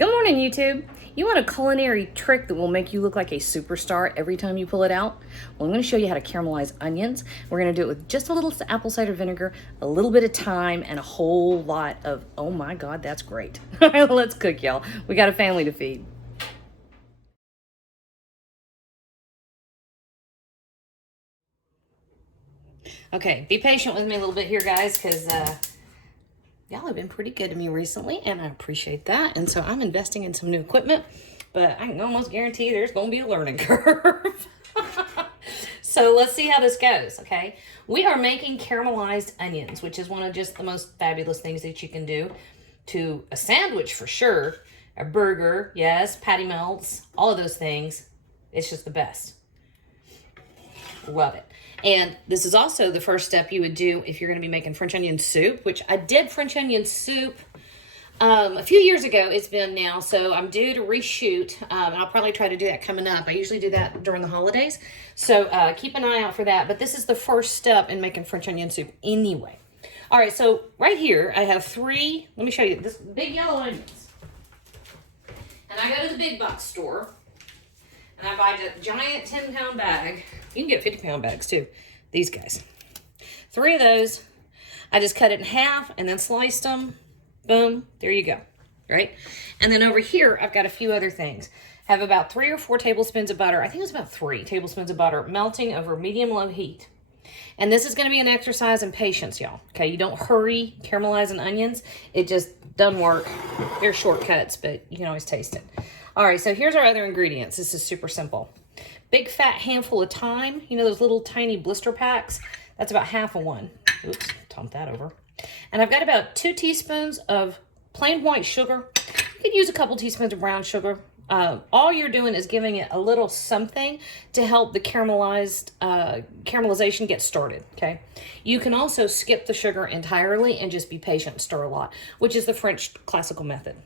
Good morning, YouTube. You want a culinary trick that will make you look like a superstar every time you pull it out? Well, I'm going to show you how to caramelize onions. We're going to do it with just a little apple cider vinegar, a little bit of thyme, and a whole lot of, oh my God, that's great. All right, let's cook, y'all. We got a family to feed. Okay, be patient with me a little bit here, guys, because y'all have been pretty good to me recently, and I appreciate that. And so I'm investing in some new equipment, but I can almost guarantee there's going to be a learning curve. So let's see how this goes, okay? We are making caramelized onions, which is one of just the most fabulous things that you can do to a sandwich for sure, a burger, yes, patty melts, all of those things. It's just the best. Love it. And this is also the first step you would do if you're going to be making French onion soup, which I did French onion soup a few years ago. It's been now, so I'm due to reshoot, and I'll probably try to do that coming up. I usually do that during the holidays, so keep an eye out for that. But this is the first step in making French onion soup anyway. All right, so right here I have three. Let me show you this big yellow onions, and I go to the big box store. And I buy the giant 10-pound bag. You can get 50-pound bags too. These guys. 3 of those. I just cut it in half and then sliced them. Boom. There you go. Right? And then over here, I've got a few other things. I have about 3 or 4 tablespoons of butter. I think it's about 3 tablespoons of butter melting over medium-low heat. And this is going to be an exercise in patience, y'all. Okay? You don't hurry caramelizing onions. It just doesn't work. They're shortcuts, but you can always taste it. All right, so here's our other ingredients. This is super simple. Big fat handful of thyme. You know those little tiny blister packs? That's about half of one. Oops, dump that over. And I've got about 2 teaspoons of plain white sugar. You could use a couple teaspoons of brown sugar. All you're doing is giving it a little something to help the caramelization get started, okay? You can also skip the sugar entirely and just be patient and stir a lot, which is the French classical method.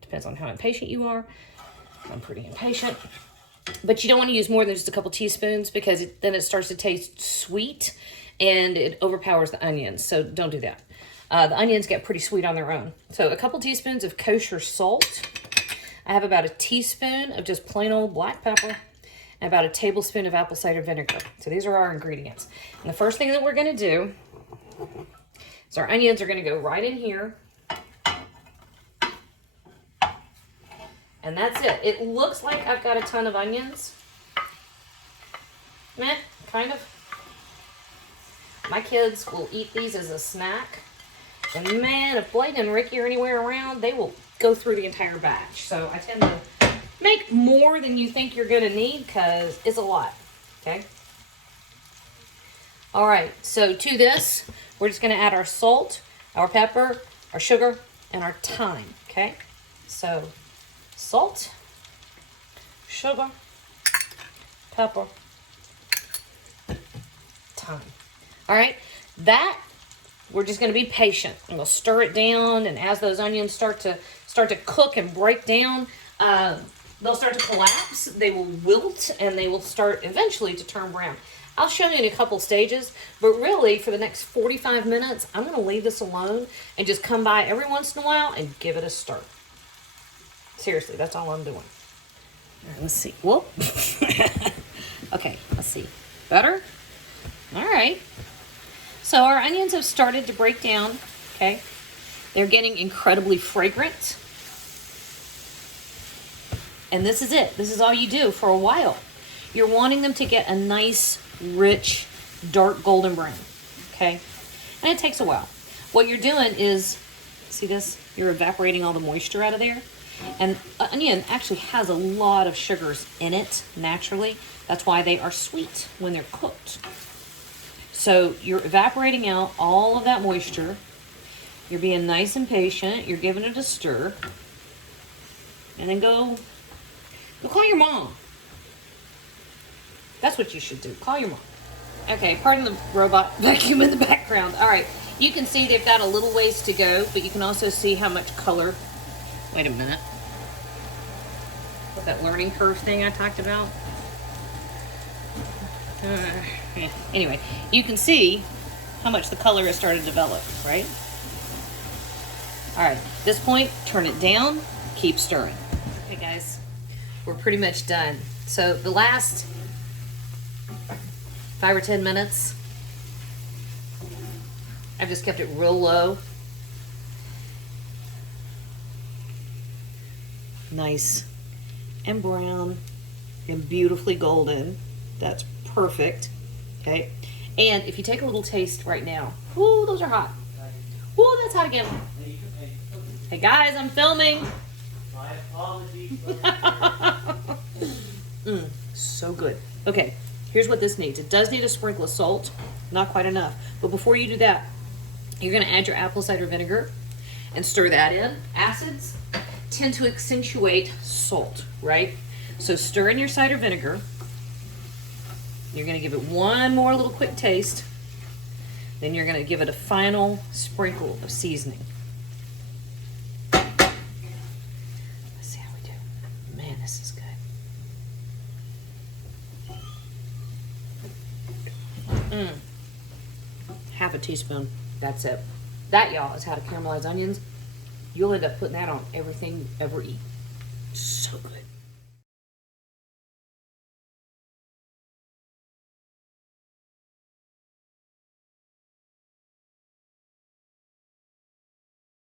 Depends on how impatient you are. I'm pretty impatient, but you don't want to use more than just a couple teaspoons because then it starts to taste sweet and it overpowers the onions. So don't do that. The onions get pretty sweet on their own. So a couple teaspoons of kosher salt. I have about a teaspoon of just plain old black pepper and about a tablespoon of apple cider vinegar. So these are our ingredients. And the first thing that we're going to do is our onions are going to go right in here. And that's it. It looks like I've got a ton of onions. Meh, kind of. My kids will eat these as a snack. And man, if Blake and Ricky are anywhere around, they will go through the entire batch. So I tend to make more than you think you're going to need because it's a lot. Okay? All right, so to this, we're just going to add our salt, our pepper, our sugar, and our thyme. Okay? So salt, sugar, pepper, thyme. All right, that we're just going to be patient. I'm going to stir it down, and as those onions start to cook and break down, they'll start to collapse. They will wilt, and they will start eventually to turn brown. I'll show you in a couple stages, but really for the next 45 minutes, I'm going to leave this alone and just come by every once in a while and give it a stir. Seriously, that's all I'm doing. All right, let's see. Whoop. Okay, let's see. Better? All right. So our onions have started to break down, okay? They're getting incredibly fragrant. And this is it. This is all you do for a while. You're wanting them to get a nice, rich, dark golden brown, okay? And it takes a while. What you're doing is, see this? You're evaporating all the moisture out of there. And onion actually has a lot of sugars in it naturally. That's why they are sweet when they're cooked. So you're evaporating out all of that moisture. You're being nice and patient. You're giving it a stir. And then go call your mom. That's what you should do. Call your mom. Okay, pardon the robot vacuum in the background. All right, you can see they've got a little ways to go, but you can also see how much color. Wait a minute. What's that learning curve thing I talked about? Anyway, you can see how much the color has started to develop, right? All right, at this point, turn it down, keep stirring. Okay guys, we're pretty much done. So the last 5 or 10 minutes, I've just kept it real low. Nice and brown and beautifully golden. That's perfect. Okay. And if you take a little taste right now, ooh, those are hot. Ooh, that's hot again. Hey guys, I'm filming. My apologies. So good. Okay, here's what this needs. It does need a sprinkle of salt, not quite enough. But before you do that, you're gonna add your apple cider vinegar and stir that in. Acids tend to accentuate salt, right? So stir in your cider vinegar. You're gonna give it one more little quick taste. Then you're gonna give it a final sprinkle of seasoning. Let's see how we do. Man, this is good. Half a teaspoon, that's it. That, y'all, is how to caramelize onions. You'll end up putting that on everything you ever eat. So good.